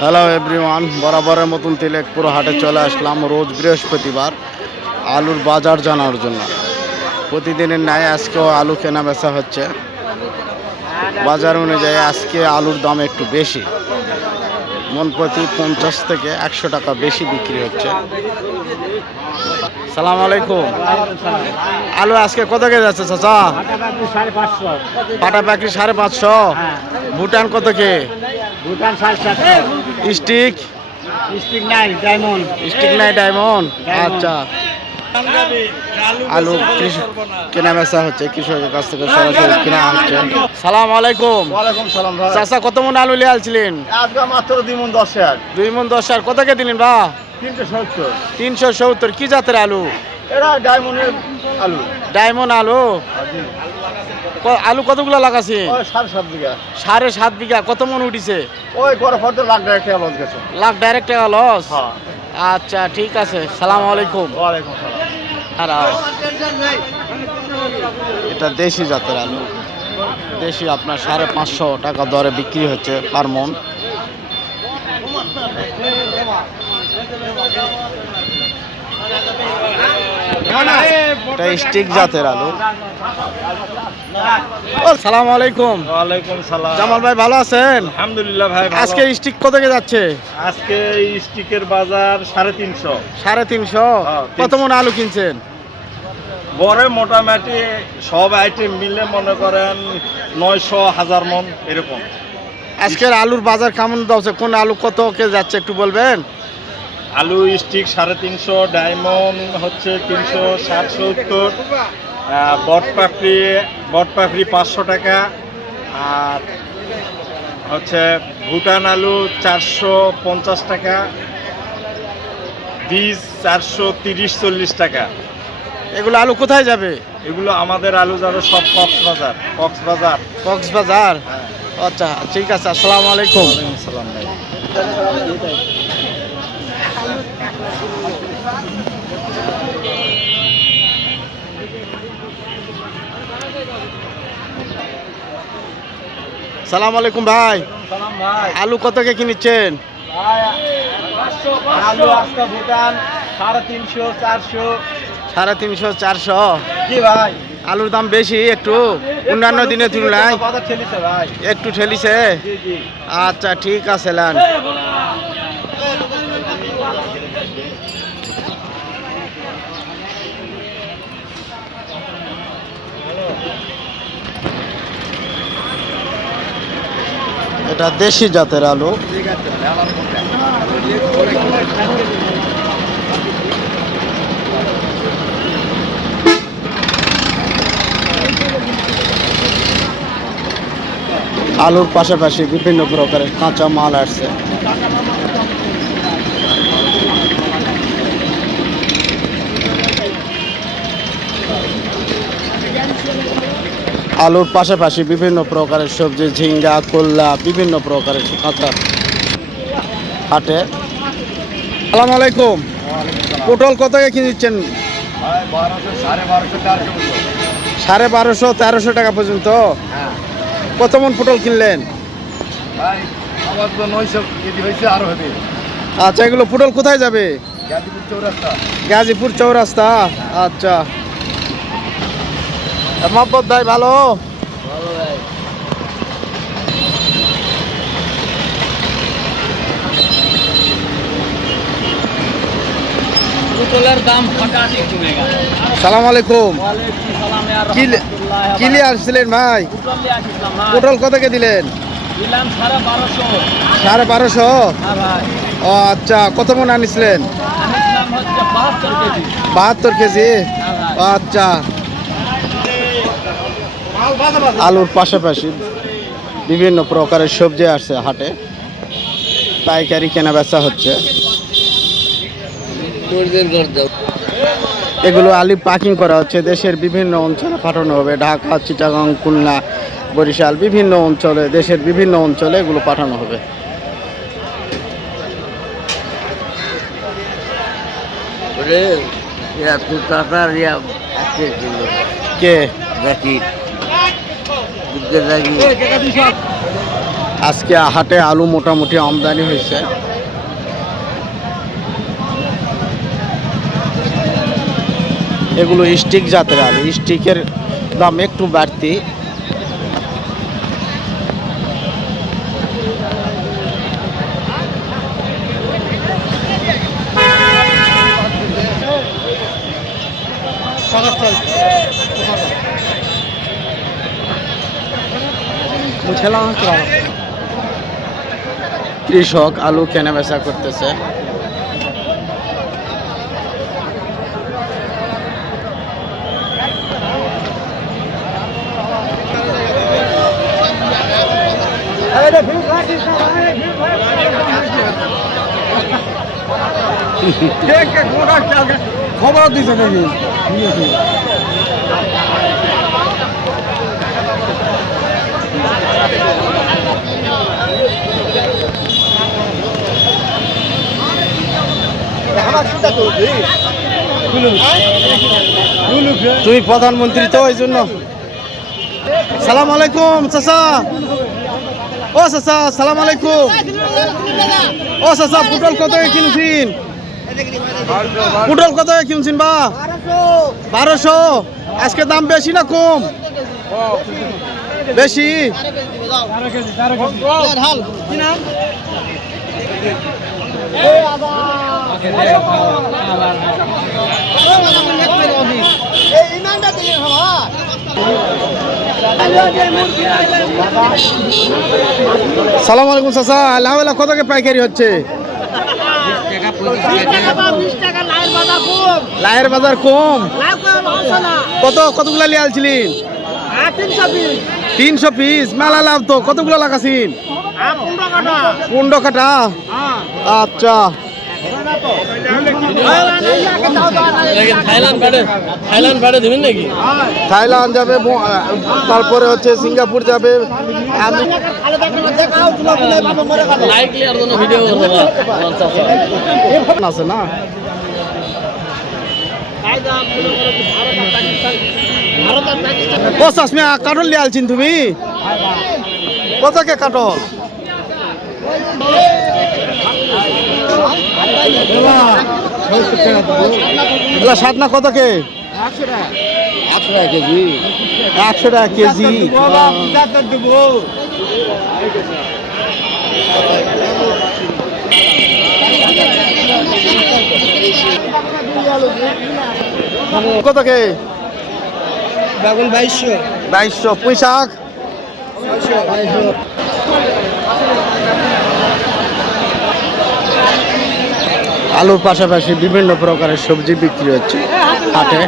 Hello everyone বরাবরের মতন তিলেকপুর হাটে চলে আসলাম রোজ বৃহস্পতিবার আলুর বাজার জানার জন্য। প্রতিদিনের ন্যায় আজকেও আলু কেনা বেচা হচ্ছে। বাজার অনুযায়ী আজকে আলুর দাম একটু বেশি। মন প্রতি পঞ্চাশ থেকে একশো টাকা বেশি বিক্রি হচ্ছে। সালাম আলাইকুম। আলু আজকে কত কেজি যাচ্ছে চাচা? পাটা প্যাকেট সাড়ে পাঁচশো। হ্যাঁ। ভুটান কত কে ভুটান সাড়ে সাতশো স্টিক? স্টিক নাই ডায়মন্ড। স্টিক নাই ডায়মন্ড? আচ্ছা। আলু কৃষক কেনা বেচা হচ্ছে কৃষকের কাছ থেকে সরাসরি কেনা হচ্ছে। সালাম আলাইকুম। ওয়ালাইকুম সালাম ভাই। চাচা কত মন আলু লিয়ে আলছিলেন আজকে মাত্র দুই মন দশ হাজার দুই মন দশ আর কত কে দিলেন বা? তিনটে সত্তর। তিনশো সত্তর। কি জাতের আলু? এরা ডায়মন্ডের আলু। ডায়মন্ড আলু? আলু কতগুলো লাগাছি? সাড়ে সাত বিঘা। সাড়ে সাত বিঘা কত মন উঠিছে? ওই করে লাখ টাকা লস গেছে। লাখ ডাইরেক্ট টাকা লস হ্যাঁ। আচ্ছা ঠিক আছে সালাম আলাইকুম। ওয়ালাইকুম সালাম। এটা দেশি জাতের আলু। দেশি আপনার সাড়ে পাঁচশো টাকা দরে বিক্রি হচ্ছে পার মন। এটা স্টিক জাতের আলু। ও সালাম আলাইকুম। ওয়ালাইকুম সালাম। জামাল ভাই ভালো আছেন? আলহামদুলিল্লাহ ভাই আজকে স্টিক কত কে যাচ্ছে? আজকে স্টিকের বাজার সাড়ে তিনশো। সাড়ে তিনশো? হ্যাঁ, কত মন আলু কিনছেন? বড় মোটামুটি সব আইটেম মিলে মনে করেন নয়শো হাজার মন এরকম। আজকের আলুর বাজার কেমন দাচ্ছে কোন আলু কত কে যাচ্ছে একটু বলবেন? আলু স্টিক সাড়ে তিনশো ডায়মন্ড হচ্ছে তিনশো ষাট সত্তর বটপাপড়ি বটপাপড়ি পাঁচশো টাকা আর হচ্ছে ভুটান আলু চারশো পঞ্চাশ টাকা বীজ চারশো তিরিশ চল্লিশ টাকা। এগুলো আলু কোথায় যাবে? এগুলো আমাদের আলু যাবে সব কক্সবাজার কক্সবাজার। কক্সবাজার? আচ্ছা ঠিক আছে আসসালামু আলাইকুম। সালাম ভাই। সালাম আলাইকুম ভাই। আলু কত কে কিনেছেন? আলু আজকে ভুটান সাড়ে তিনশো চারশো। সাড়ে তিনশো চারশো। কি ভাই। আলুর দাম বেশি একটু অন্যান্য দিনের তুলনায়। একটু ঠেলিছে? আচ্ছা ঠিক আছে লান। এটা দেশি জাতের আলু। আলুর পাশাপাশি বিভিন্ন প্রকারের কাঁচা মাল আসছে। আলুর পাশাপাশি বিভিন্ন প্রকারের সবজি ঝিঙ্গা কোল্লা বিভিন্ন প্রকারের কাঁচা হাটে। সালাম আলাইকুম। পটল কত কিনে দিচ্ছেন সাড়ে বারোশো তেরোশো টাকা পর্যন্ত? কত মন পটল কিনলেন? আচ্ছা এগুলো পটল কোথায় যাবে? গাজীপুর চৌরাস্তা। গাজীপুর চৌরাস্তা। আচ্ছা। মহব্বত ভাই ভালো? সালাম আলাইকুম। কি নিয়ে আসছিলেন ভাই। পুটল কত কে দিলেন? সাড়ে বারোশো। হ্যাঁ ও আচ্ছা কত মন আনিছিলেন? বাহাত্তর কেজি। বাহাত্তর কেজি? হ্যাঁ আচ্ছা। আলুর পাশাপাশি বিভিন্ন প্রকারের সবজি আসছে হাটে। পাইকারি কেনা বেচা হচ্ছে। এগুলো আলু পাকিং করা হচ্ছে। দেশের বিভিন্ন অঞ্চলে পাঠানো হবে। ঢাকা চিটাগাং খুলনা বরিশাল বিভিন্ন অঞ্চলে দেশের বিভিন্ন অঞ্চলে এগুলো পাঠানো হবে। কে? থাকি আজকে হাটে আলু মোটামুটি আমদানি হয়েছে। এগুলো স্টিক জাতের আলু। স্টিকের দাম একটু বাড়তি। কৃষক আলু কেনা বেচা করতেছে। খবর দিছে নাকি? তুমি প্রধানমন্ত্রী তো ওই জন্য। সালাম আলাইকুম চাচা। ও চাচা সালাম আলাইকুম। ও চাচা পুটল কত কিনছেন? পুটল কত কিনছেন বা? বারোশো। আজকে দাম বেশি না কম? বেশি? সালাম আলাইকুম চাচা। লাউলা কত কে পাইকারি হচ্ছে? লায়ের বাজার কম। কত কতগুলা লিয়ে আলছিলেন তিনশো পিস। মেলা লাভ তো। কতগুলো লাগাছিন? পনেরো কাটা। আচ্ছা। থাইল্যান্ড যাবে তারপরে হচ্ছে সিঙ্গাপুর যাবে। আমি- আছে না? ও চাষমিয়া কাটল লিয়ে আলছিন তুমি? কত কে কাটল? ষাট না কত কে? একশো টাকা কেজি। একশো টাকা কেজি। কত কে? বেগুন বাইশশো। বাইশশো। পুঁই শাক? আলুর পাশাপাশি বিভিন্ন প্রকারের সবজি বিক্রি হচ্ছে হাটে।